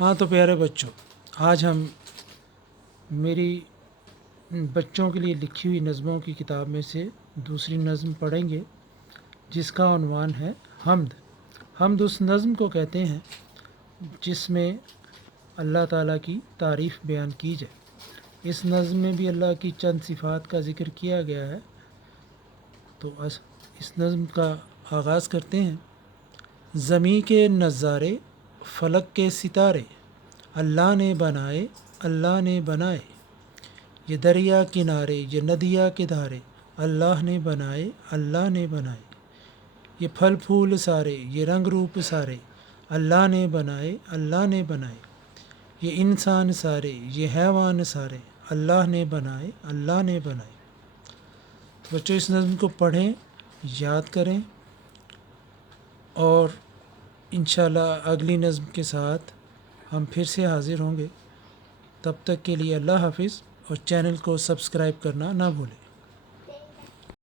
ہاں تو پیارے بچوں، آج ہم میری بچوں کے لیے لکھی ہوئی نظموں کی کتاب میں سے دوسری نظم پڑھیں گے، جس کا عنوان ہے حمد۔ حمد اس نظم کو کہتے ہیں جس میں اللہ تعالیٰ کی تعریف بیان کی جائے۔ اس نظم میں بھی اللہ کی چند صفات کا ذکر کیا گیا ہے، تو اس نظم کا آغاز کرتے ہیں۔ زمیں کے نظارے، فلک کے ستارے، اللہ نے بنائے، اللہ نے بنائے۔ یہ دریا کنارے، یہ ندیاں کے دھارے، اللہ نے بنائے، اللہ نے بنائے۔ یہ پھل پھول سارے، یہ رنگ روپ سارے، اللہ نے بنائے، اللہ نے بنائے۔ یہ انسان سارے، یہ حیوان سارے، اللہ نے بنائے، اللہ نے بنائے۔ بچوں اس نظم کو پڑھیں، یاد کریں، اور انشاءاللہ اگلی نظم کے ساتھ ہم پھر سے حاضر ہوں گے۔ تب تک کے لیے اللہ حافظ، اور چینل کو سبسکرائب کرنا نہ بھولیں۔